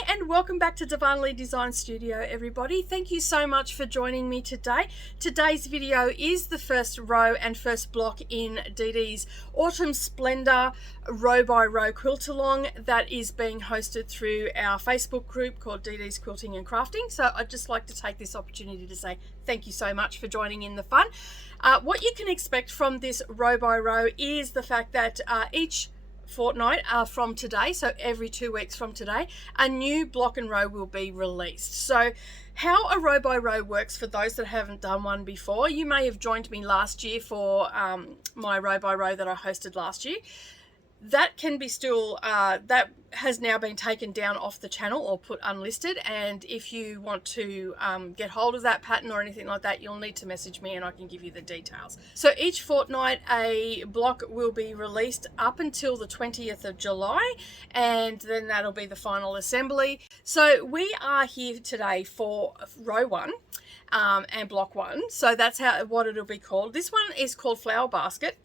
Hi and welcome back to Darvanalee Designs Studio, everybody. Thank you so much for joining me today. Today's video is the first row and first block in DD's Autumn Splendour Row by Row Quilt-a-Long that is being hosted through our Facebook group called DDs Quilting and Crafting. So I'd just like to take this opportunity to say thank you so much for joining in the fun. What you can expect from this row by row is the fact that each fortnight from today, so every 2 weeks from today, a new block and row will be released. So how a row by row works, for those that haven't done one before, you may have joined me last year for my row by row that I hosted last year. That can be still, that has now been taken down off the channel or put unlisted, and if you want to get hold of that pattern or anything like that, you'll need to message me and I can give you the details. So each fortnight a block will be released up until the 20th of July, and then that'll be the final assembly. So we are here today for row 1 and block 1, so that's what it'll be called. This one is called Flower Basket.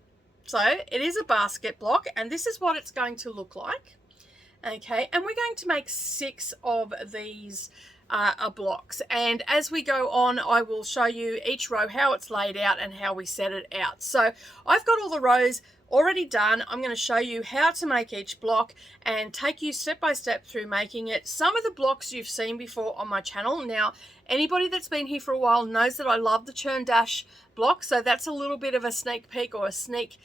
So it is a basket block, and this is what it's going to look like. Okay, and we're going to make 6 of these blocks, and as we go on I will show you each row how it's laid out and how we set it out. So I've got all the rows already done. I'm going to show you how to make each block and take you step by step through making it. Some of the blocks you've seen before on my channel. Now, anybody that's been here for a while knows that I love the churn dash block, so that's a little bit of a sneak peek or a sneak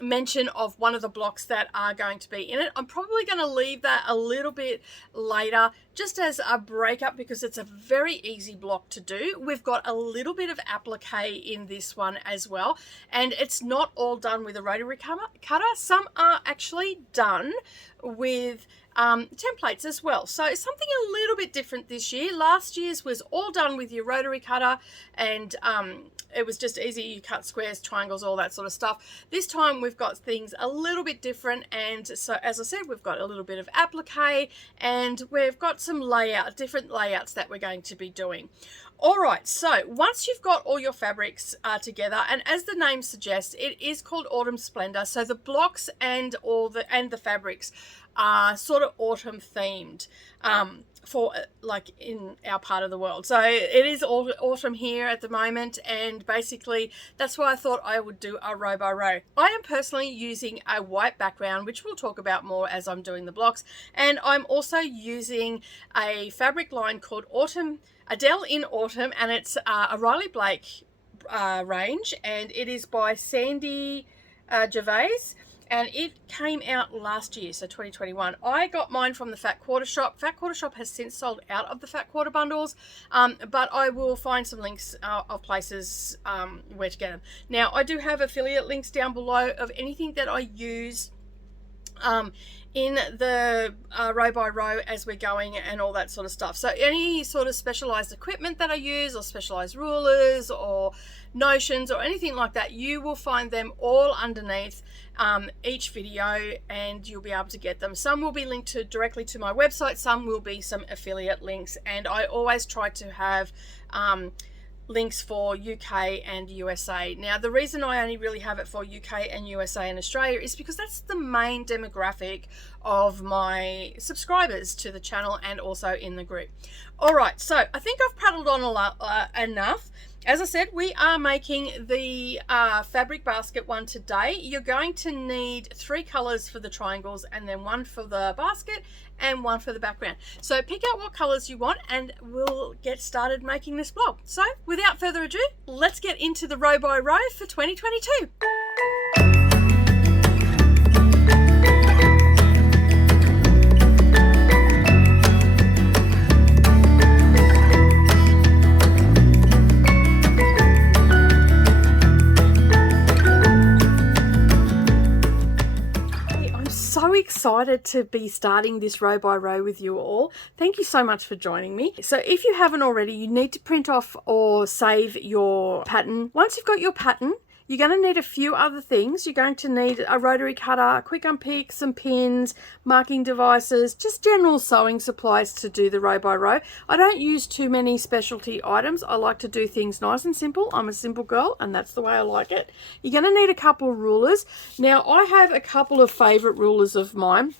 mention of one of the blocks that are going to be in it. I'm probably going to leave that a little bit later just as a breakup because it's a very easy block to do. We've got a little bit of applique in this one as well, and it's not all done with a rotary cutter. Some are actually done with templates as well, so something a little bit different this year. Last year's was all done with your rotary cutter, and it was just easy. You cut squares, triangles, all that sort of stuff. This time we've got things a little bit different, and so as I said, we've got a little bit of applique and we've got some different layouts that we're going to be doing. Alright, so once you've got all your fabrics together, and as the name suggests, it is called Autumn Splendour, so the blocks and the fabrics are sort of autumn themed for like in our part of the world. So it is autumn here at the moment, and basically that's why I thought I would do a row by row. I am personally using a white background, which we'll talk about more as I'm doing the blocks, and I'm also using a fabric line called Adele in Autumn, and it's a Riley Blake range, and it is by Sandy Gervais, and it came out last year, so 2021. I got mine from the Fat Quarter Shop. Fat Quarter Shop has since sold out of the Fat Quarter bundles, but I will find some links of places where to get them. Now, I do have affiliate links down below of anything that I use in the row by row as we're going and all that sort of stuff. So any sort of specialized equipment that I use, or specialized rulers or notions or anything like that, you will find them all underneath each video, and you'll be able to get them. Some will be linked directly to my website, some will be some affiliate links, and I always try to have links for UK and USA. Now, the reason I only really have it for UK and USA and Australia is because that's the main demographic of my subscribers to the channel and also in the group. All right, so I think I've prattled on enough. As I said, we are making the fabric basket one today. You're going to need 3 colors for the triangles, and then 1 for the basket and 1 for the background. So pick out what colors you want and we'll get started making this block. So without further ado, let's get into the row by row for 2022. So excited to be starting this row by row with you all. Thank you so much for joining me. So if you haven't already, you need to print off or save your pattern. Once you've got your pattern, you're going to need a few other things. You're going to need a rotary cutter, a quick unpick, some pins, marking devices, just general sewing supplies to do the row by row. I don't use too many specialty items. I like to do things nice and simple. I'm a simple girl and that's the way I like it. You're going to need a couple of rulers. Now I have a couple of favorite rulers of mine.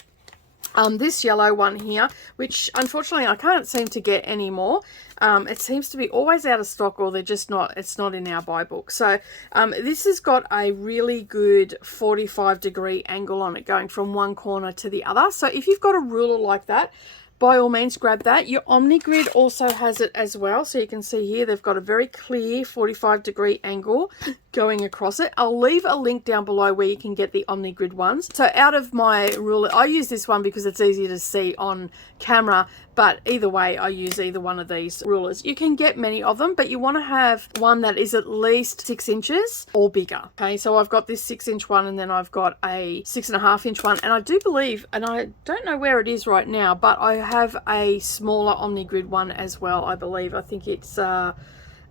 This yellow one here, which unfortunately I can't seem to get anymore. It seems to be always out of stock, or they're just not, it's not in our buy book. So this has got a really good 45-degree angle on it, going from one corner to the other. So if you've got a ruler like that, by all means grab that. Your OmniGrid also has it as well. So you can see here they've got a very clear 45-degree angle going across it. I'll leave a link down below where you can get the OmniGrid ones. So out of my ruler, I use this one because it's easier to see on camera, but either way I use either one of these rulers. You can get many of them, but you want to have one that is at least 6 inches or bigger. Okay, so I've got this 6-inch one, and then I've got a 6.5-inch one, and I do believe, and I don't know where it is right now, but I have a smaller OmniGrid one as well. I believe, I think it's a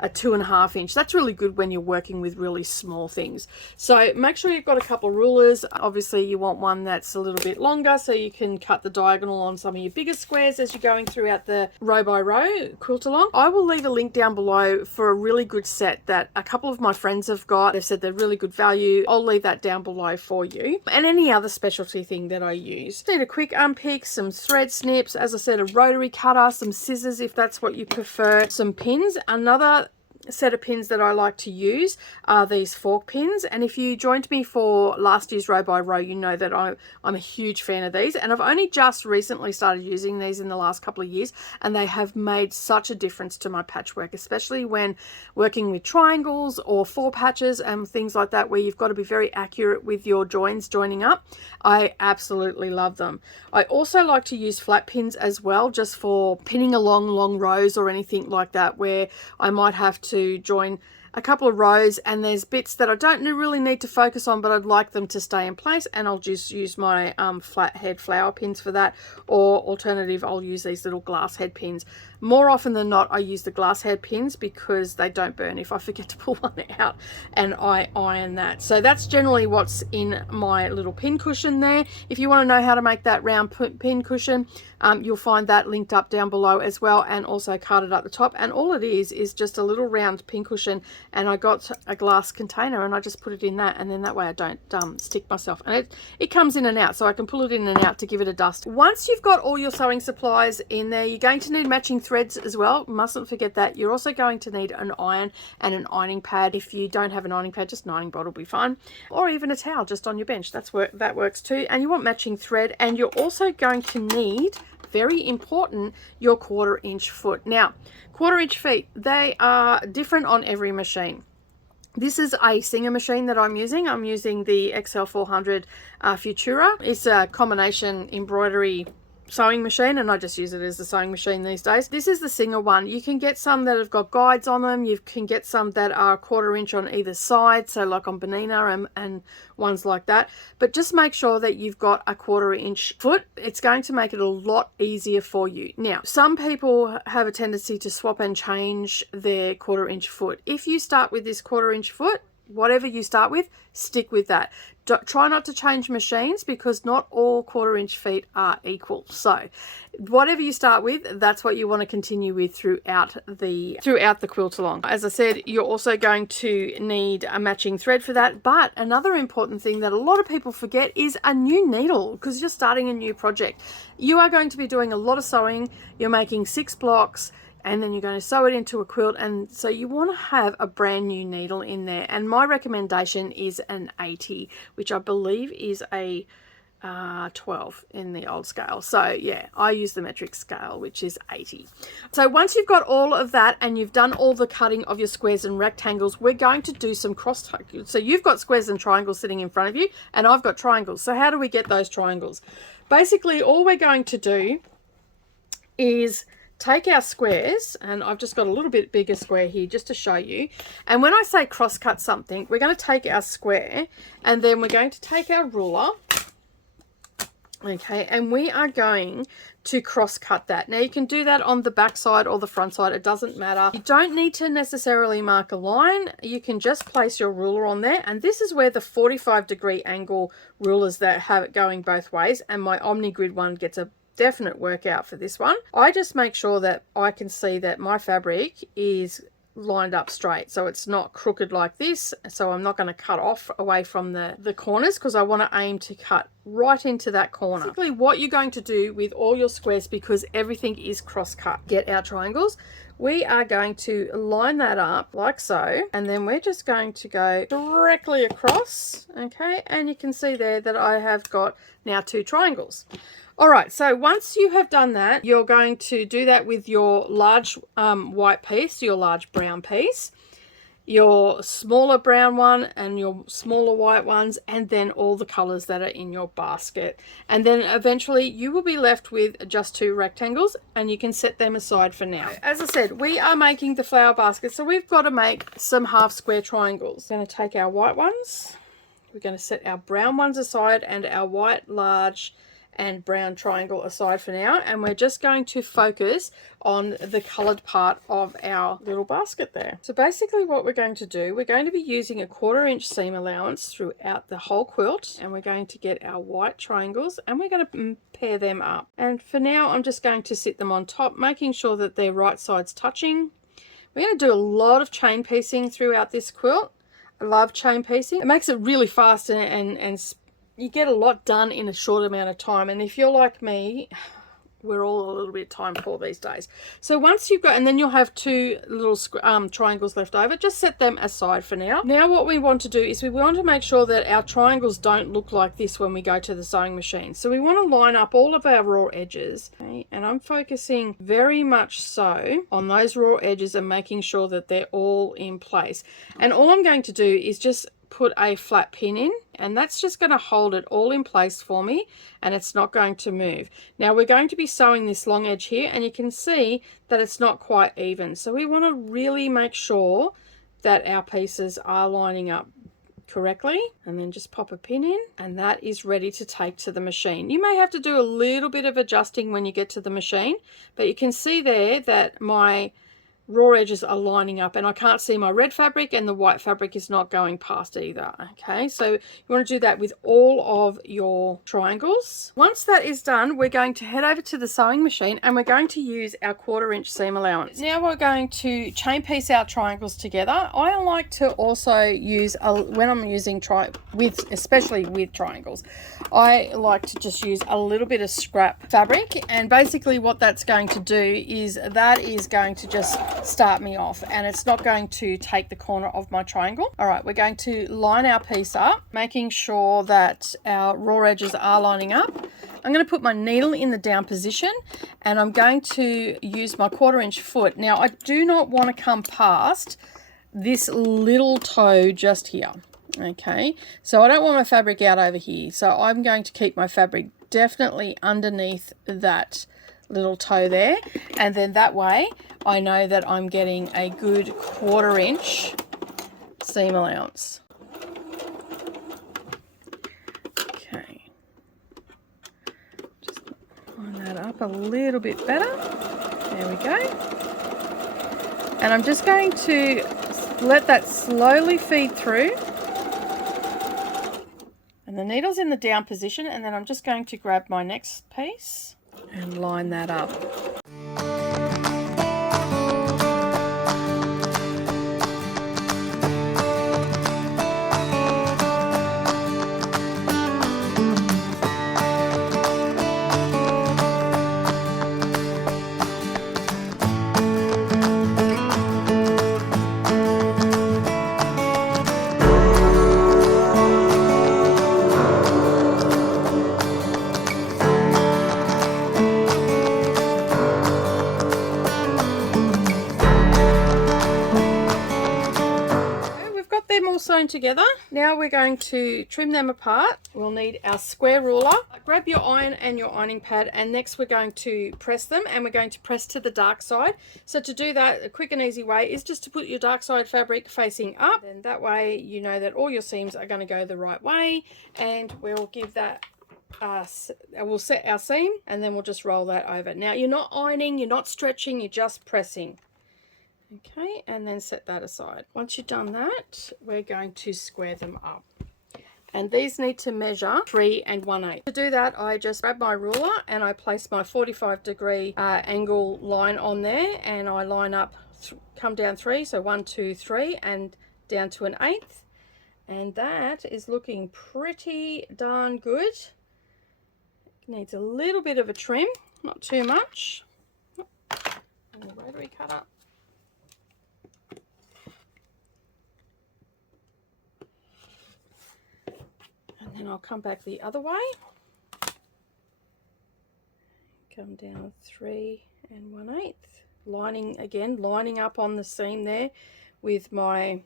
2.5-inch. That's really good when you're working with really small things. So make sure you've got a couple of rulers. Obviously you want one that's a little bit longer so you can cut the diagonal on some of your bigger squares as you're going throughout the row by row quilt-along. I will leave a link down below for a really good set that a couple of my friends have got. They've said they're really good value. I'll leave that down below for you. And any other specialty thing that I use. Need a quick unpick, some thread snips, as I said, a rotary cutter, some scissors if that's what you prefer, some pins. Another set of pins that I like to use are these fork pins, and if you joined me for last year's row by row, you know that I'm a huge fan of these, and I've only just recently started using these in the last couple of years, and they have made such a difference to my patchwork, especially when working with triangles or 4 patches and things like that, where you've got to be very accurate with your joins joining up. I absolutely love them. I also like to use flat pins as well, just for pinning along long rows or anything like that, where I might have to join a couple of rows and there's bits that I don't really need to focus on, but I'd like them to stay in place, and I'll just use my flat head flower pins for that, or alternative I'll use these little glass head pins. More often than not I use the glass head pins because they don't burn if I forget to pull one out and I iron that. So that's generally what's in my little pin cushion there. If you want to know how to make that round pin cushion, you'll find that linked up down below as well, and also carded at the top. And all it is just a little round pin cushion, and I got a glass container and I just put it in that, and then that way I don't stick myself, and it comes in and out, so I can pull it in and out to give it a dust. Once you've got all your sewing supplies in there, you're going to need matching threads as well. Mustn't forget that. You're also going to need an iron and an ironing pad. If you don't have an ironing pad, just an ironing board will be fine, or even a towel just on your bench. That works too. And you want matching thread, and you're also going to need, very important, your 1/4-inch foot. Now 1/4-inch feet, they are different on every machine. This is a Singer machine that I'm using. I'm using the XL400 Futura. It's a combination embroidery sewing machine, and I just use it as a sewing machine these days. This is the Singer one. You can get some that have got guides on them. You can get some that are 1/4-inch on either side, so like on Benina and ones like that. But just make sure that you've got a 1/4-inch foot. It's going to make it a lot easier for you. Now, some people have a tendency to swap and change their 1/4-inch foot. If you start with this 1/4-inch foot, whatever you start with, stick with that. Try not to change machines, because not all 1/4-inch feet are equal. So whatever you start with, that's what you want to continue with throughout the quilt-along. As I said, you're also going to need a matching thread for that. But another important thing that a lot of people forget is a new needle, because you're starting a new project. You are going to be doing a lot of sewing. You're making 6 blocks, and then you're going to sew it into a quilt, and so you want to have a brand new needle in there. And my recommendation is an 80, which I believe is a 12 in the old scale. So yeah, I use the metric scale, which is 80. So once you've got all of that and you've done all the cutting of your squares and rectangles, we're going to do some cross. So you've got squares and triangles sitting in front of you, and I've got triangles. So how do we get those triangles? Basically, all we're going to do is take our squares, and I've just got a little bit bigger square here just to show you. And when I say cross cut something, we're going to take our square, and then we're going to take our ruler, okay, and we are going to cross cut that. Now you can do that on the back side or the front side, it doesn't matter. You don't need to necessarily mark a line. You can just place your ruler on there, and this is where the 45-degree angle rulers that have it going both ways, and my OmniGrid one gets a definite workout for this one. I just make sure that I can see that my fabric is lined up straight, so it's not crooked like this. So I'm not going to cut off away from the corners, because I want to aim to cut right into that corner. Basically what you're going to do with all your squares, because everything is cross cut, get our triangles, we are going to line that up like so, and then we're just going to go directly across. Okay, and you can see there that I have got now 2 triangles. All right, so once you have done that, you're going to do that with your large white piece, your large brown piece, your smaller brown one, and your smaller white ones, and then all the colors that are in your basket. And then eventually you will be left with just 2 rectangles, and you can set them aside for now. As I said, we are making the flower basket, so we've got to make some half square triangles. We're going to take our white ones, we're going to set our brown ones aside, and our white large and brown triangle aside for now, and we're just going to focus on the colored part of our little basket there. So basically what we're going to do, we're going to be using a 1/4 inch seam allowance throughout the whole quilt, and we're going to get our white triangles and we're going to pair them up. And for now I'm just going to sit them on top, making sure that they're right sides touching. We're going to do a lot of chain piecing throughout this quilt. I love chain piecing. It makes it really fast, and you get a lot done in a short amount of time. And if you're like me, we're all a little bit time poor these days. So once you've got, and then you'll have 2 little triangles left over, just set them aside for now. Now what we want to do is we want to make sure that our triangles don't look like this when we go to the sewing machine. So we want to line up all of our raw edges, okay? And I'm focusing very much so on those raw edges and making sure that they're all in place. And all I'm going to do is just put a flat pin in, and that's just going to hold it all in place for me, and it's not going to move. Now we're going to be sewing this long edge here, and you can see that it's not quite even, so we want to really make sure that our pieces are lining up correctly, and then just pop a pin in, and that is ready to take to the machine. You may have to do a little bit of adjusting when you get to the machine, but you can see there that my raw edges are lining up, and I can't see my red fabric, and the white fabric is not going past either. Okay, so you want to do that with all of your triangles. Once that is done, we're going to head over to the sewing machine, and we're going to use our 1/4 inch seam allowance. Now we're going to chain piece our triangles together. I like to also use when I'm using especially with triangles, I like to just use a little bit of scrap fabric, and basically what that's going to do is that is going to just start me off, and it's not going to take the corner of my triangle. All right, we're going to line our piece up, making sure that our raw edges are lining up. I'm going to put my needle in the down position, and I'm going to use my 1/4 inch foot. Now I do not want to come past this little toe just here. Okay, so I don't want my fabric out over here, so I'm going to keep my fabric definitely underneath that little toe there, and then that way I know that I'm getting a good 1/4 inch seam allowance. Okay, just line that up a little bit better. There we go. And I'm just going to let that slowly feed through, and the needle's in the down position, and then I'm just going to grab my next piece and line that up. Sewn together. Now we're going to trim them apart. We'll need our square ruler. Grab your iron and your ironing pad, and next we're going to press them, and we're going to press to the dark side. So to do that, a quick and easy way is just to put your dark side fabric facing up, and that way you know that all your seams are going to go the right way, and we'll give that we'll set our seam, and then we'll just roll that over. Now you're not ironing, you're not stretching, you're just pressing. Okay, and then set that aside. Once you've done that, we're going to square them up. And these need to measure 3 1/8. To do that, I just grab my ruler and I place my 45-degree angle line on there, and I line up come down 3, so 1, 2, 3, and down to an 1/8, and that is looking pretty darn good. Needs a little bit of a trim, not too much. And the rotary cutter. And then I'll come back the other way. Come down 3 and 1/8. Lining up on the seam there with my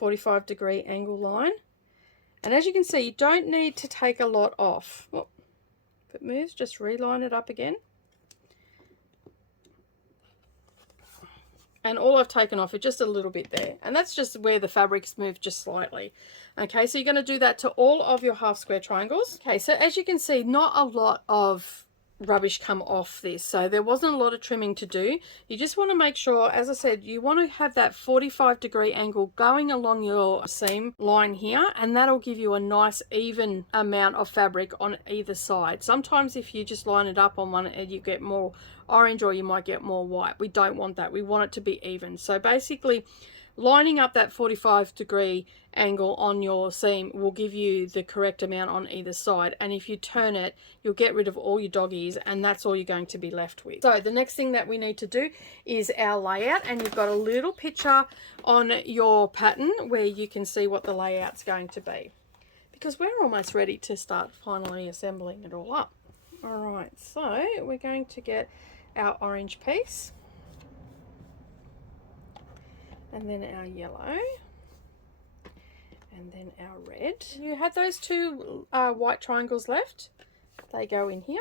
45-degree angle line. And as you can see, you don't need to take a lot off. Well, if it moves, just reline it up again. And all I've taken off is just a little bit there. And that's just where the fabric's moved just slightly. Okay, so you're going to do that to all of your half square triangles. Okay, so as you can see, not a lot of rubbish come off this, so there wasn't a lot of trimming to do. You just want to make sure, as I said, you want to have that 45-degree angle going along your seam line here, and that'll give you a nice even amount of fabric on either side. Sometimes if you just line it up on one end, you get more orange or you might get more white. We don't want that. We want it to be even. So basically lining up that 45-degree angle on your seam will give you the correct amount on either side, and if you turn it, you'll get rid of all your doggies, and that's all you're going to be left with. So the next thing that we need to do is our layout, and you've got a little picture on your pattern where you can see what the layout's going to be, because we're almost ready to start finally assembling it all up. All right, so we're going to get our orange piece, and then our yellow, and then our red. You had those two white triangles left. They go in here.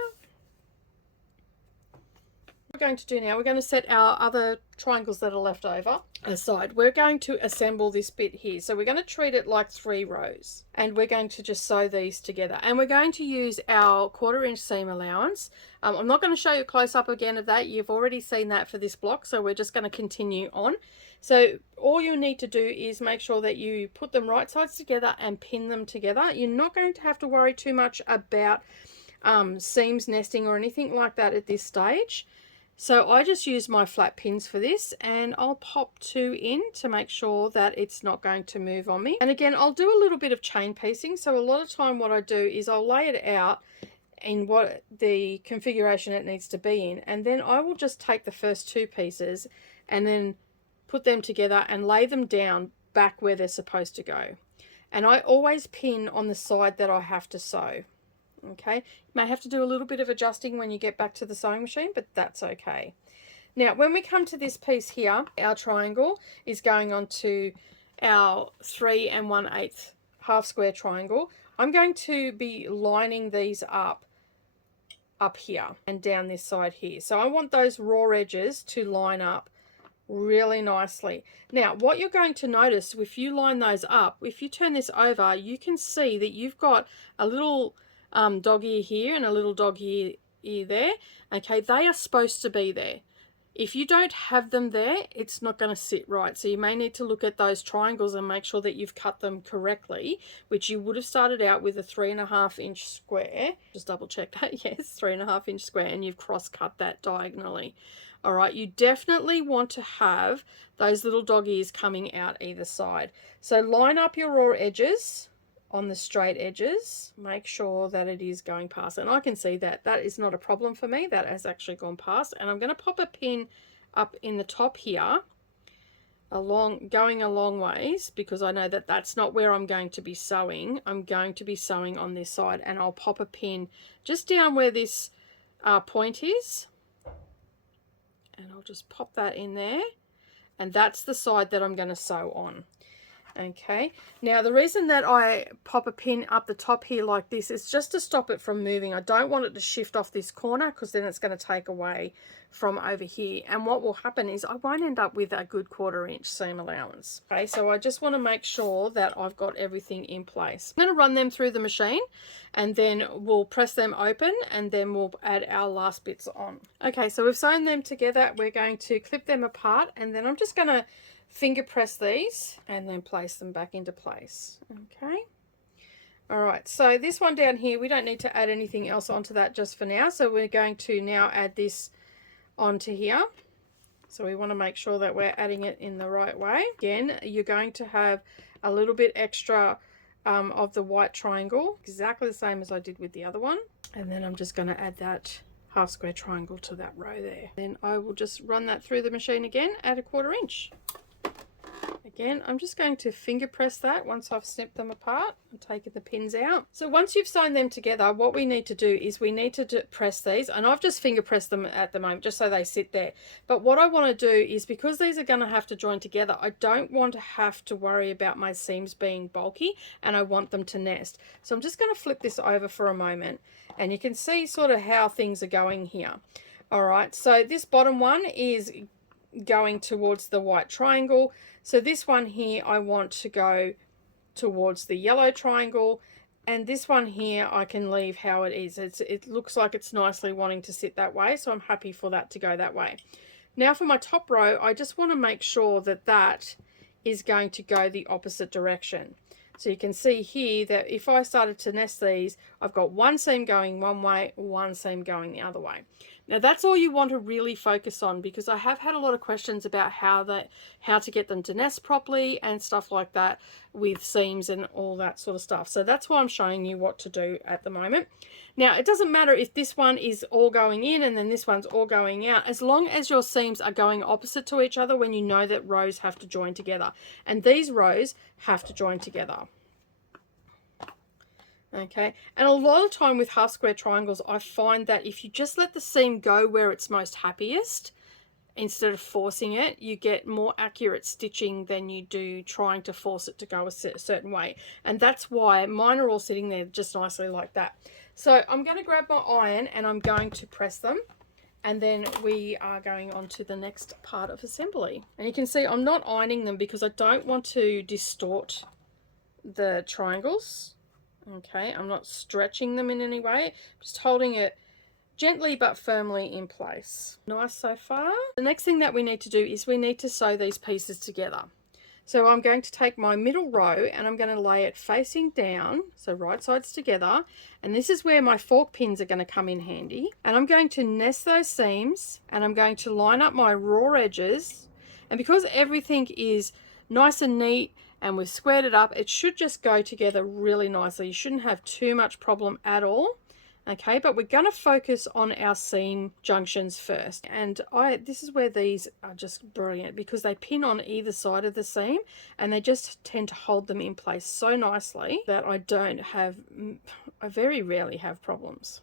What we're going to do now, we're going to set our other triangles that are left over aside. We're going to assemble this bit here. So we're going to treat it like 3 rows, and we're going to just sew these together, and we're going to use our 1/4 inch seam allowance. I'm not going to show you a close-up again of that. You've already seen that for this block, so we're just going to continue on. So all you need to do is make sure that you put them right sides together and pin them together. You're not going to have to worry too much about seams nesting or anything like that at this stage. So I just use my flat pins for this, and I'll pop 2 in to make sure that it's not going to move on me. And again, I'll do a little bit of chain piecing. So a lot of time what I do is I'll lay it out in what the configuration it needs to be in, and then I will just take the first 2 pieces and then put them together and lay them down back where they're supposed to go. And I always pin on the side that I have to sew. Okay, you may have to do a little bit of adjusting when you get back to the sewing machine, but that's okay. Now when we come to this piece here, our triangle is going on to our 3 1/8 half square triangle. I'm going to be lining these up here and down this side here. So I want those raw edges to line up really nicely. Now what you're going to notice, if you line those up, if you turn this over, you can see that you've got a little dog ear here and a little dog ear there. Okay, they are supposed to be there. If you don't have them there, it's not going to sit right. So you may need to look at those triangles and make sure that you've cut them correctly, which you would have started out with a 3.5 inch square. Just double check that. Yes, 3.5 inch square, and you've cross cut that diagonally. All right, you definitely want to have those little dog ears coming out either side. So line up your raw edges on the straight edges. Make sure that it is going past, and I can see that that is not a problem for me. That has actually gone past, and I'm going to pop a pin up in the top here, going a long ways, because I know that that's not where I'm going to be sewing. I'm going to be sewing on this side, and I'll pop a pin just down where this point is, and I'll just pop that in there, and that's the side that I'm going to sew on. Okay, now the reason that I pop a pin up the top here like this is just to stop it from moving. I don't want it to shift off this corner, because then it's going to take away from over here, and what will happen is I won't end up with a good 1/4 inch seam allowance. Okay, so I just want to make sure that I've got everything in place. I'm going to run them through the machine, and then we'll press them open, and then we'll add our last bits on. Okay, so we've sewn them together. We're going to clip them apart, and then I'm just going to finger press these and then place them back into place. Okay, all right, so this one down here, we don't need to add anything else onto that just for now, so we're going to now add this onto here. So we want to make sure that we're adding it in the right way. Again, you're going to have a little bit extra of the white triangle, exactly the same as I did with the other one. And then I'm just going to add that half square triangle to that row there. Then I will just run that through the machine again at 1/4 inch. Again, I'm just going to finger press that once I've snipped them apart and taken the pins out. So once you've sewn them together, what we need to do is we need to press these, and I've just finger pressed them at the moment just so they sit there. But what I want to do is, because these are going to have to join together, I don't want to have to worry about my seams being bulky, and I want them to nest. So I'm just going to flip this over for a moment, and you can see sort of how things are going here. All right, so this bottom one is going towards the white triangle. So this one here I want to go towards the yellow triangle, and this one here I can leave how it is. It looks like it's nicely wanting to sit that way, so I'm happy for that to go that way. Now for my top row, I just want to make sure that that is going to go the opposite direction. So you can see here that if I started to nest these, I've got one seam going one way, one seam going the other way. Now that's all you want to really focus on, because I have had a lot of questions about how to get them to nest properly and stuff like that with seams and all that sort of stuff. So that's why I'm showing you what to do at the moment. Now it doesn't matter if this one is all going in and then this one's all going out, as long as your seams are going opposite to each other when you know that rows have to join together. And these rows have to join together. Okay, and a lot of time with half square triangles, I find that if you just let the seam go where it's most happiest, instead of forcing it, you get more accurate stitching than you do trying to force it to go a certain way. And that's why mine are all sitting there just nicely like that. So I'm going to grab my iron and I'm going to press them, and then we are going on to the next part of assembly. And you can see I'm not ironing them because I don't want to distort the triangles. Okay, I'm not stretching them in any way, just holding it gently but firmly in place. Nice so far. The next thing that we need to do is we need to sew these pieces together. So I'm going to take my middle row and I'm going to lay it facing down, so right sides together, and this is where my fork pins are going to come in handy. And I'm going to nest those seams and I'm going to line up my raw edges, and because everything is nice and neat and we've squared it up, it should just go together really nicely. You shouldn't have too much problem at all. Okay, but we're going to focus on our seam junctions first, and this is where these are just brilliant because they pin on either side of the seam and they just tend to hold them in place so nicely that I very rarely have problems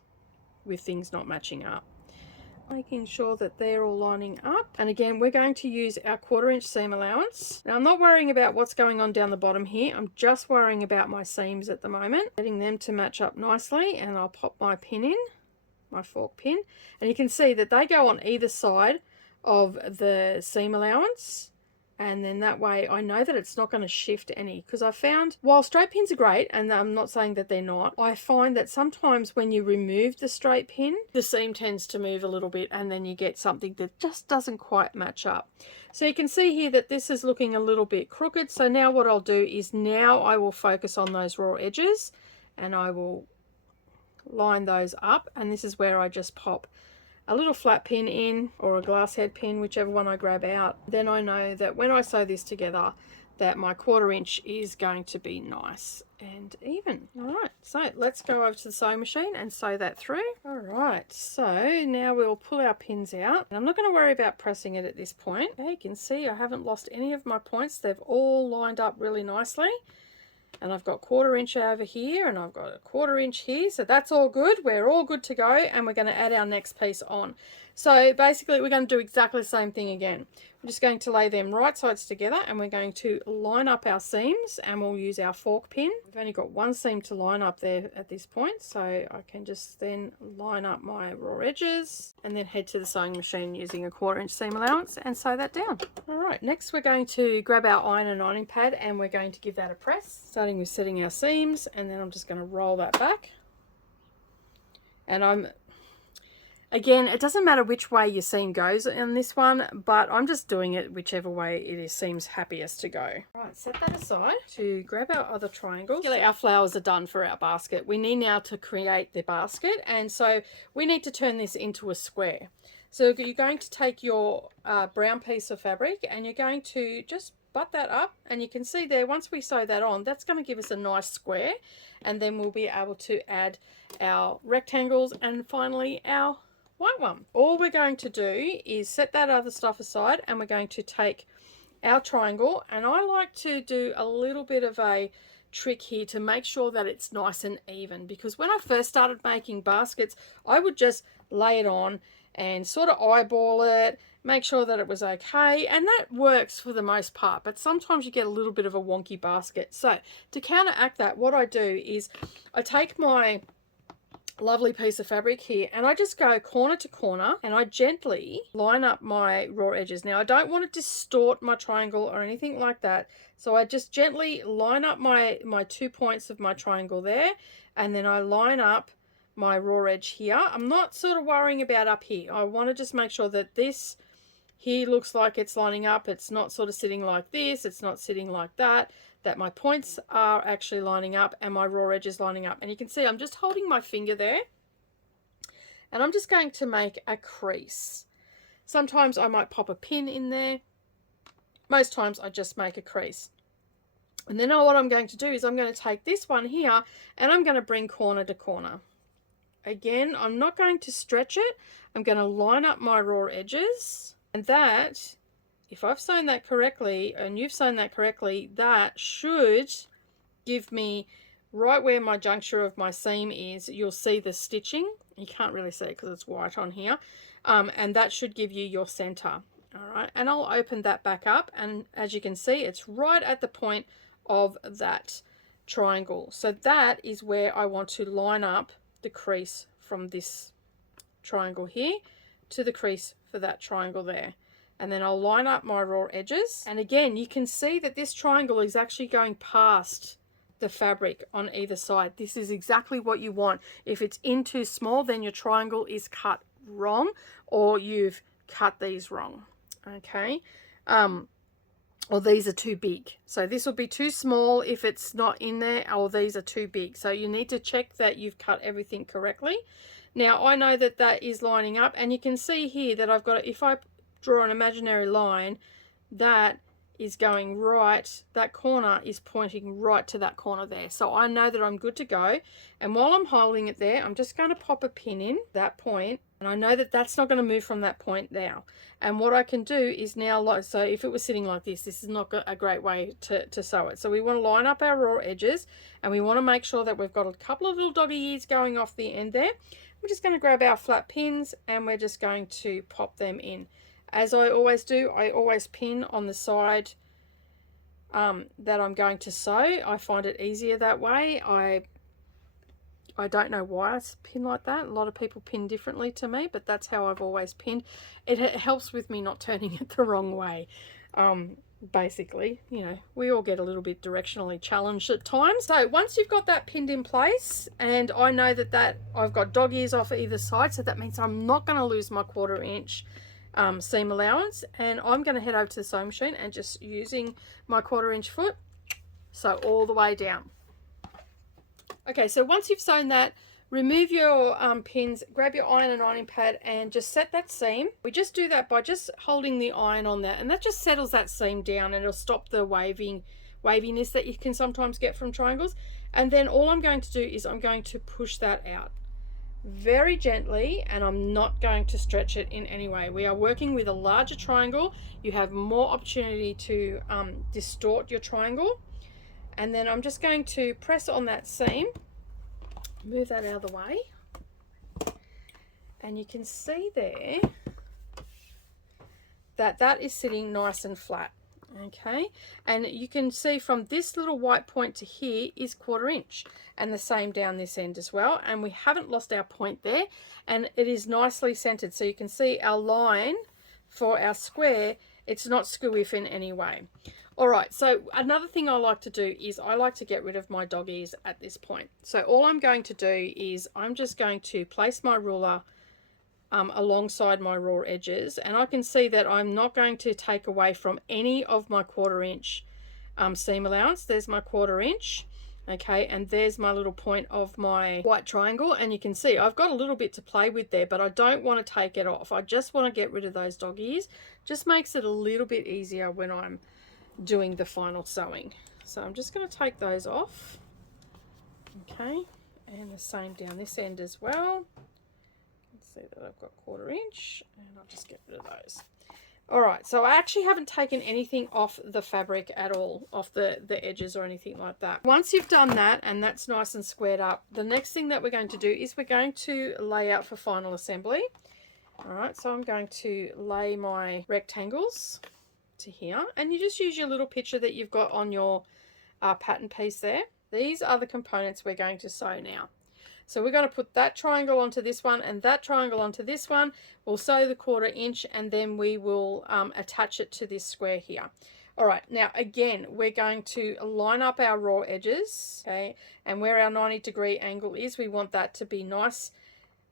with things not matching up. Making sure that they're all lining up, and again we're going to use our 1/4 inch seam allowance. Now I'm not worrying about what's going on down the bottom here, I'm just worrying about my seams at the moment, getting them to match up nicely. And I'll pop my pin in, my fork pin, and you can see that they go on either side of the seam allowance, and then that way I know that it's not going to shift any, because I found while straight pins are great, and I'm not saying that they're not, I find that sometimes when you remove the straight pin, the seam tends to move a little bit and then you get something that just doesn't quite match up. So you can see here that this is looking a little bit crooked. So now what I'll do is now I will focus on those raw edges and I will line those up, and this is where I just pop a little flat pin in, or a glass head pin, whichever one I grab out. Then I know that when I sew this together that my 1/4 inch is going to be nice and even. All right, so let's go over to the sewing machine and sew that through. All right, so now we'll pull our pins out, and I'm not going to worry about pressing it at this point. Okay, you can see I haven't lost any of my points. They've all lined up really nicely. And I've got 1/4 inch over here, and I've got a 1/4 inch here, so that's all good. We're all good to go, and we're going to add our next piece on. So basically we're going to do exactly the same thing again. We're just going to lay them right sides together, and we're going to line up our seams, and we'll use our fork pin. We've only got one seam to line up there at this point, so I can just then line up my raw edges and then head to the sewing machine using a 1/4 inch seam allowance and sew that down. All right, next we're going to grab our iron and ironing pad, and we're going to give that a press, starting with setting our seams, and then I'm just going to roll that back. And again, it doesn't matter which way your seam goes in this one, but I'm just doing it whichever way seems happiest to go. All right, set that aside to grab our other triangles. Our flowers are done for our basket. We need now to create the basket, and so we need to turn this into a square. So you're going to take your brown piece of fabric and you're going to just butt that up, and you can see there, once we sew that on, that's going to give us a nice square, and then we'll be able to add our rectangles and finally our white one. All we're going to do is set that other stuff aside, and we're going to take our triangle, and I like to do a little bit of a trick here to make sure that it's nice and even, because when I first started making baskets, I would just lay it on and sort of eyeball it, make sure that it was okay, and that works for the most part, but sometimes you get a little bit of a wonky basket. So to counteract that, what I do is I take my lovely piece of fabric here and I just go corner to corner and I gently line up my raw edges. Now I don't want to distort my triangle or anything like that, so I just gently line up my 2 points of my triangle there, and then I line up my raw edge here. I'm not sort of worrying about up here. I want to just make sure that this here looks like it's lining up. It's not sort of sitting like this, it's not sitting like that, that my points are actually lining up and my raw edge is lining up. And you can see I'm just holding my finger there and I'm just going to make a crease. Sometimes I might pop a pin in there. Most times I just make a crease. And then what I'm going to do is I'm going to take this one here and I'm going to bring corner to corner. Again, I'm not going to stretch it. I'm going to line up my raw edges, and that, if I've sewn that correctly and you've sewn that correctly, that should give me right where my juncture of my seam is. You'll see the stitching. You can't really see it because it's white on here, and that should give you your center. All right, and I'll open that back up, and as you can see, it's right at the point of that triangle. So that is where I want to line up the crease from this triangle here to the crease for that triangle there, and then I'll line up my raw edges. And again, you can see that this triangle is actually going past the fabric on either side. This is exactly what you want. If it's in too small, then your triangle is cut wrong, or you've cut these wrong, okay? Or these are too big. So this will be too small if it's not in there, or these are too big. So you need to check that you've cut everything correctly. Now I know that that is lining up, and you can see here that I've got, if I draw an imaginary line, that is going right, that corner is pointing right to that corner there. So I know that I'm good to go. And while I'm holding it there, I'm just going to pop a pin in that point, and I know that that's not going to move from that point now. And what I can do is now, so if it was sitting like this, this is not a great way to sew it. So we want to line up our raw edges, and we want to make sure that we've got a couple of little doggy ears going off the end there. We're just going to grab our flat pins and we're just going to pop them in. As I always do, I always pin on the side that I'm going to sew. I find it easier that way. I don't know why I pin like that. A lot of people pin differently to me, but that's how I've always pinned. It helps with me not turning it the wrong way. Basically, you know, we all get a little bit directionally challenged at times. So once you've got that pinned in place, and I know that I've got dog ears off either side, so that means I'm not going to lose my 1/4 inch seam allowance, and I'm going to head over to the sewing machine and just using my 1/4 inch foot sew all the way down. Okay, so once you've sewn that, remove your pins, grab your iron and ironing pad and just set that seam. We just do that by just holding the iron on that, and that just settles that seam down, and it'll stop the waviness that you can sometimes get from triangles. And then all I'm going to do is I'm going to push that out very gently, and I'm not going to stretch it in any way. We are working with a larger triangle. You have more opportunity to distort your triangle. And then I'm just going to press on that seam, move that out of the way, and you can see there that that is sitting nice and flat. Okay, and you can see from this little white point to here is 1/4 inch, and the same down this end as well, and we haven't lost our point there, and it is nicely centered. So you can see our line for our square, it's not skewiff in any way. All right, so another thing I like to do is I like to get rid of my dog ears at this point. So all I'm going to do is I'm just going to place my ruler alongside my raw edges, and I can see that I'm not going to take away from any of my 1/4 inch seam allowance. There's my 1/4 inch. Okay, and there's my little point of my white triangle, and you can see I've got a little bit to play with there, but I don't want to take it off. I just want to get rid of those dog ears. Just makes it a little bit easier when I'm doing the final sewing. So I'm just going to take those off. Okay, and the same down this end as well. See that I've got 1/4 inch, and I'll just get rid of those. All right, so I actually haven't taken anything off the fabric at all, off the edges or anything like that. Once you've done that and that's nice and squared up, the next thing that we're going to do is we're going to lay out for final assembly. All right, so I'm going to lay my rectangles to here, and you just use your little picture that you've got on your pattern piece there. These are the components we're going to sew now. So we're going to put that triangle onto this one and that triangle onto this one. We'll sew the 1/4 inch, and then we will attach it to this square here. All right, now again, we're going to line up our raw edges, okay? And where our 90-degree angle is, we want that to be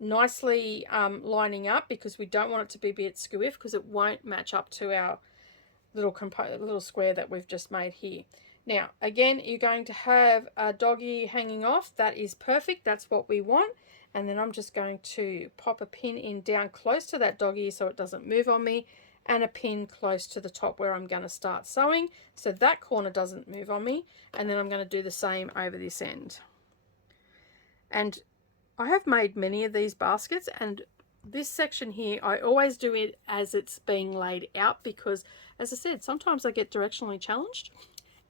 nicely lining up, because we don't want it to be a bit skewiff, because it won't match up to our little square that we've just made here. Now, again, you're going to have a dog ear hanging off. That is perfect. That's what we want. And then I'm just going to pop a pin in down close to that dog ear so it doesn't move on me, and a pin close to the top where I'm going to start sewing so that corner doesn't move on me. And then I'm going to do the same over this end. And I have made many of these baskets, and this section here, I always do it as it's being laid out, because, as I said, sometimes I get directionally challenged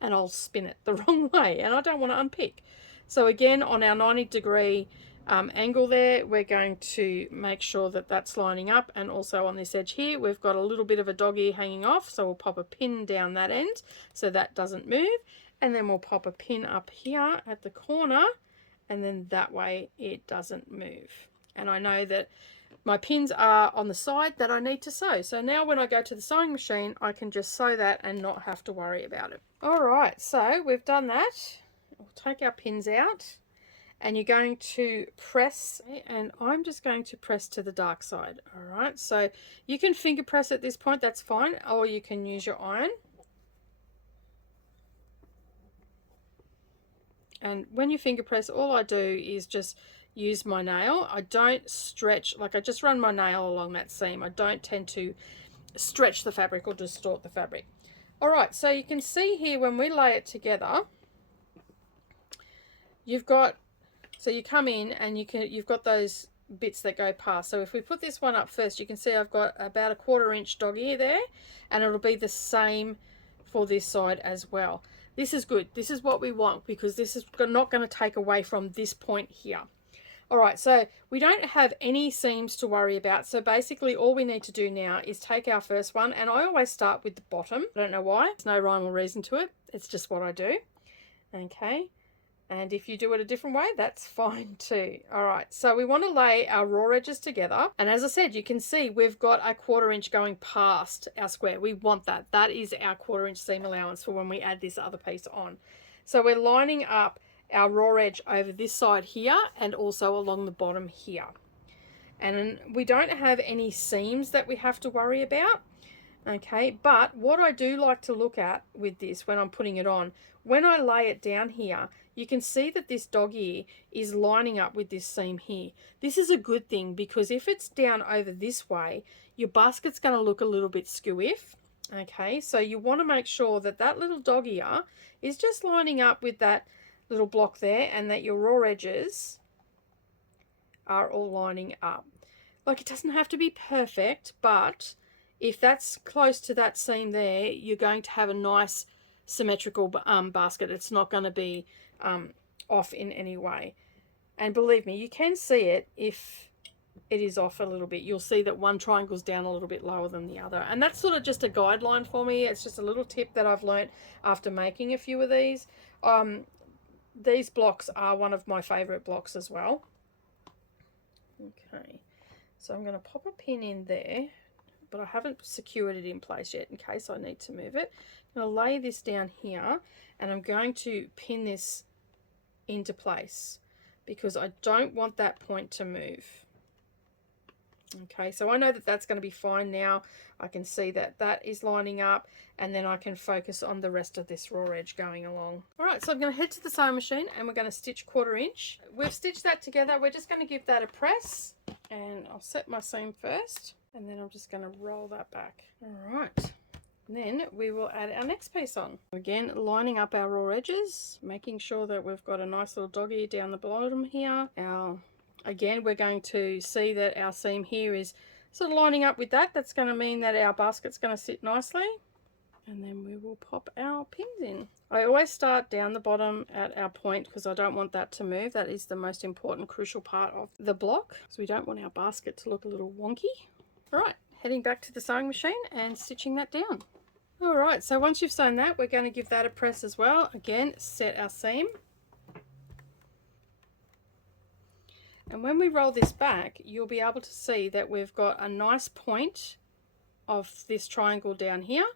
and I'll spin it the wrong way, and I don't want to unpick. So again, on our 90-degree angle there, we're going to make sure that that's lining up, and also on this edge here, we've got a little bit of a dog ear hanging off, so we'll pop a pin down that end so that doesn't move, and then we'll pop a pin up here at the corner, and then that way it doesn't move. And I know that my pins are on the side that I need to sew. So now when I go to the sewing machine, I can just sew that and not have to worry about it. All right, so we've done that. We'll take our pins out, and you're going to press, and I'm just going to press to the dark side. All right, so you can finger press at this point, that's fine, or you can use your iron. And when you finger press, all I do is just use my nail. I don't stretch, like I just run my nail along that seam. I don't tend to stretch the fabric or distort the fabric. All right, so you can see here when we lay it together, you've got, so you come in and you've got those bits that go past. So if we put this one up first, you can see I've got about a 1/4 inch dog ear there, and it'll be the same for this side as well. This is good. This is what we want, because this is not going to take away from this point here. All right, so we don't have any seams to worry about. So basically all we need to do now is take our first one, and I always start with the bottom. I don't know why. There's no rhyme or reason to it. It's just what I do. Okay, and if you do it a different way, that's fine too. All right, so we want to lay our raw edges together. And as I said, you can see we've got a 1/4 inch going past our square. We want that. That is our 1/4 inch seam allowance for when we add this other piece on. So we're lining up our raw edge over this side here, and also along the bottom here. And we don't have any seams that we have to worry about. Okay, but what I do like to look at with this when I'm putting it on, when I lay it down here, you can see that this dog ear is lining up with this seam here. This is a good thing, because if it's down over this way, your basket's going to look a little bit skewiff. Okay, so you want to make sure that that little dog ear is just lining up with that little block there, and that your raw edges are all lining up. Like, it doesn't have to be perfect, but if that's close to that seam there, you're going to have a nice symmetrical basket. It's not going to be off in any way. And believe me, you can see it if it is off a little bit. You'll see that one triangle's down a little bit lower than the other, and that's sort of just a guideline for me. It's just a little tip that I've learnt after making a few of these. These blocks are one of my favorite blocks as well. Okay, so I'm going to pop a pin in there, but I haven't secured it in place yet in case I need to move it. I'm going to lay this down here, and I'm going to pin this into place because I don't want that point to move. Okay, so I know that that's going to be fine now. I can see that that is lining up, and then I can focus on the rest of this raw edge going along. All right, so I'm going to head to the sewing machine and we're going to stitch 1/4 inch. We've stitched that together. We're just going to give that a press, and I'll set my seam first, and then I'm just going to roll that back. All right. Then we will add our next piece on. Again, lining up our raw edges, making sure that we've got a nice little doggy down the bottom here. Again, we're going to see that our seam here is sort of lining up with that. That's going to mean that our basket's going to sit nicely. And then we will pop our pins in. I always start down the bottom at our point because I don't want that to move. That is the most important, crucial part of the block. So we don't want our basket to look a little wonky. All right, heading back to the sewing machine and stitching that down. All right, so once you've sewn that, we're going to give that a press as well. Again, set our seam. And when we roll this back, you'll be able to see that we've got a nice point of this triangle down here.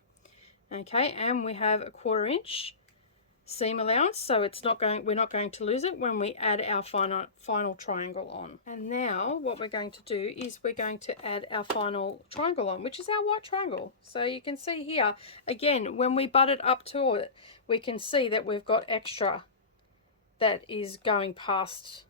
Okay, and we have a 1/4 inch seam allowance, so we're not going to lose it when we add our final triangle on. And now what we're going to do is we're going to add our final triangle on, which is our white triangle. So you can see here, again, when we butt it up to it, we can see that we've got extra that is going past.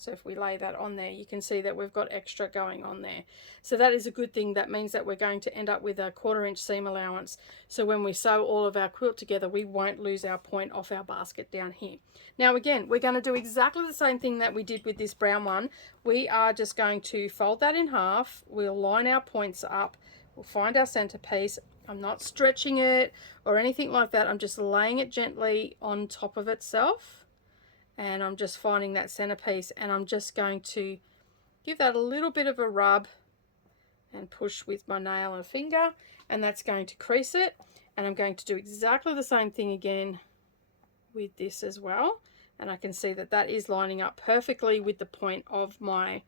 So if we lay that on there, you can see that we've got extra going on there. So that is a good thing. That means that we're going to end up with a 1/4 inch seam allowance. So when we sew all of our quilt together, we won't lose our point off our basket down here. Now again, we're going to do exactly the same thing that we did with this brown one. We are just going to fold that in half. We'll line our points up. We'll find our centerpiece. I'm not stretching it or anything like that. I'm just laying it gently on top of itself. And I'm just finding that centerpiece, and I'm just going to give that a little bit of a rub and push with my nail and finger, and that's going to crease it. And I'm going to do exactly the same thing again with this as well, and I can see that that is lining up perfectly with the point of my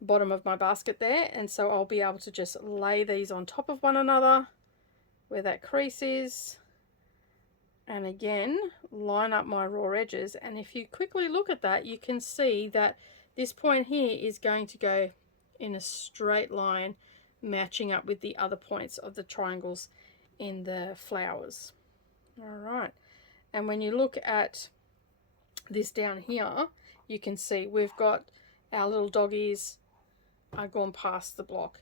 bottom of my basket there. And so I'll be able to just lay these on top of one another where that crease is. And again, line up my raw edges, and if you quickly look at that, you can see that this point here is going to go in a straight line, matching up with the other points of the triangles in the flowers. All right, and when you look at this down here, you can see we've got our little doggies are gone past the block,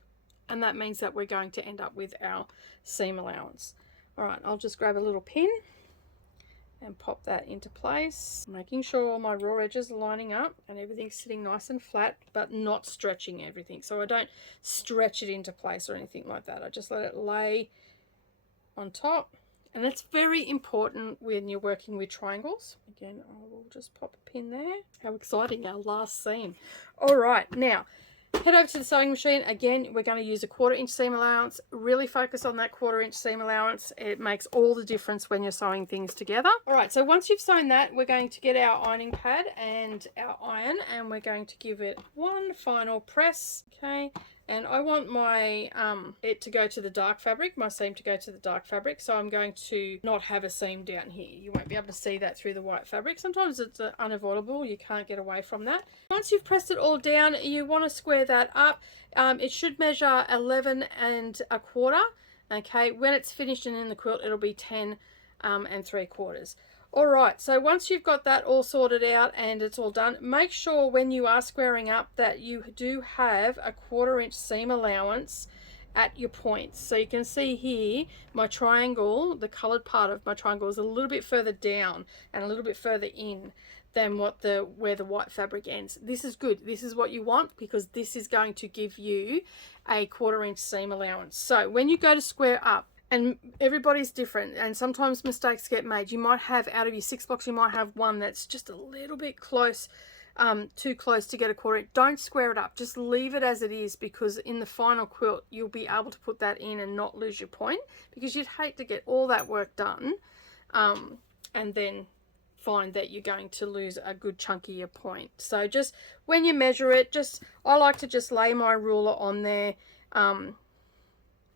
and that means that we're going to end up with our seam allowance. All right, I'll just grab a little pin and pop that into place, making sure all my raw edges are lining up and everything's sitting nice and flat, but not stretching everything. So I don't stretch it into place or anything like that. I just let it lay on top. And that's very important when you're working with triangles. Again, I will just pop a pin there. How exciting, our last seam. All right, now head over to the sewing machine. Again, we're going to use a 1/4 inch seam allowance. Really focus on that 1/4 inch seam allowance. It makes all the difference when you're sewing things together. All right, so once you've sewn that, we're going to get our ironing pad and our iron, and we're going to give it one final press. Okay, and I want my it to go to the dark fabric, my seam to go to the dark fabric, so I'm going to not have a seam down here. You won't be able to see that through the white fabric. Sometimes it's unavoidable, you can't get away from that. Once you've pressed it all down, you want to square that up. It should measure 11 1/4. Okay, when it's finished and in the quilt, it'll be 10 3/4. All right, so once you've got that all sorted out and it's all done, make sure when you are squaring up that you do have a 1/4 inch seam allowance at your points. So you can see here, my triangle, the colored part of my triangle is a little bit further down and a little bit further in than where the white fabric ends. This is good. This is what you want, because this is going to give you a 1/4 inch seam allowance. So when you go to square up, and everybody's different, and sometimes mistakes get made. You might have, out of your 6 blocks, you might have one that's just a little bit close, too close to get a 1/4 inch. Don't square it up. Just leave it as it is, because in the final quilt, you'll be able to put that in and not lose your point, because you'd hate to get all that work done and then find that you're going to lose a good chunk of your point. So just when you measure it, I like to just lay my ruler on there,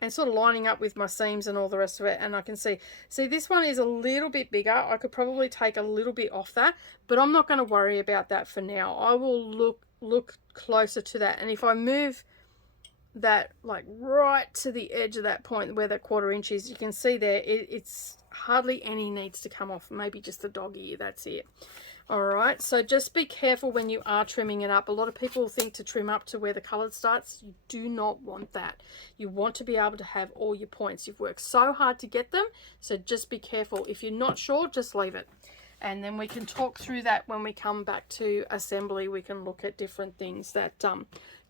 and sort of lining up with my seams and all the rest of it, and I can see this one is a little bit bigger. I could probably take a little bit off that, but I'm not going to worry about that for now. I will look closer to that, and if I move that like right to the edge of that point where that 1/4 inch is. You can see there it's hardly any needs to come off, maybe just the dog ear, that's it. All right, so just be careful when you are trimming it up. A lot of people think to trim up to where the color starts. You do not want that. You want to be able to have all your points. You've worked so hard to get them, so just be careful. If you're not sure, just leave it. And then we can talk through that when we come back to assembly. We can look at different things that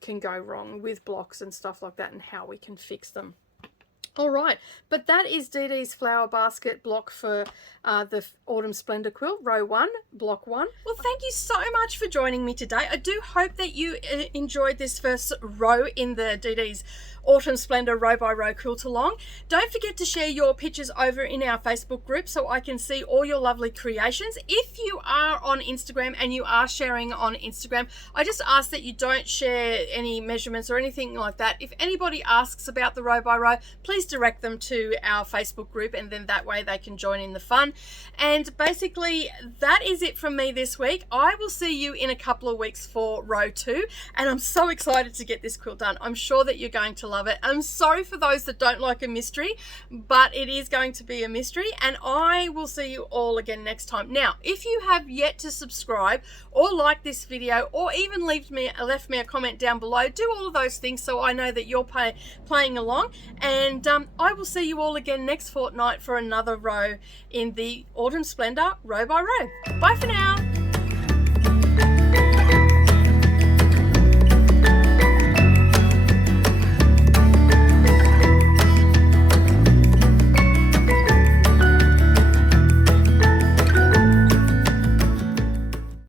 can go wrong with blocks and stuff like that and how we can fix them. All right, but that is DD's Flower Basket block for the Autumn Splendour quilt, row 1, block 1. Well, thank you so much for joining me today. I do hope that you enjoyed this first row in the DD's Autumn Splendour row by row quilt-a-long. Don't forget to share your pictures over in our Facebook group so I can see all your lovely creations. If you are on Instagram and you are sharing on Instagram, I just ask that you don't share any measurements or anything like that. If anybody asks about the row by row, please direct them to our Facebook group, and then that way they can join in the fun. And basically that is it from me this week. I will see you in a couple of weeks for row 2, and I'm so excited to get this quilt done. I'm sure that you're going to love it. I'm sorry for those that don't like a mystery, but it is going to be a mystery, and I will see you all again next time. Now, if you have yet to subscribe or like this video or even left me a comment down below, do all of those things so I know that you're playing along. And I will see you all again next fortnight for another row in the Autumn Splendour row by row. Bye for now.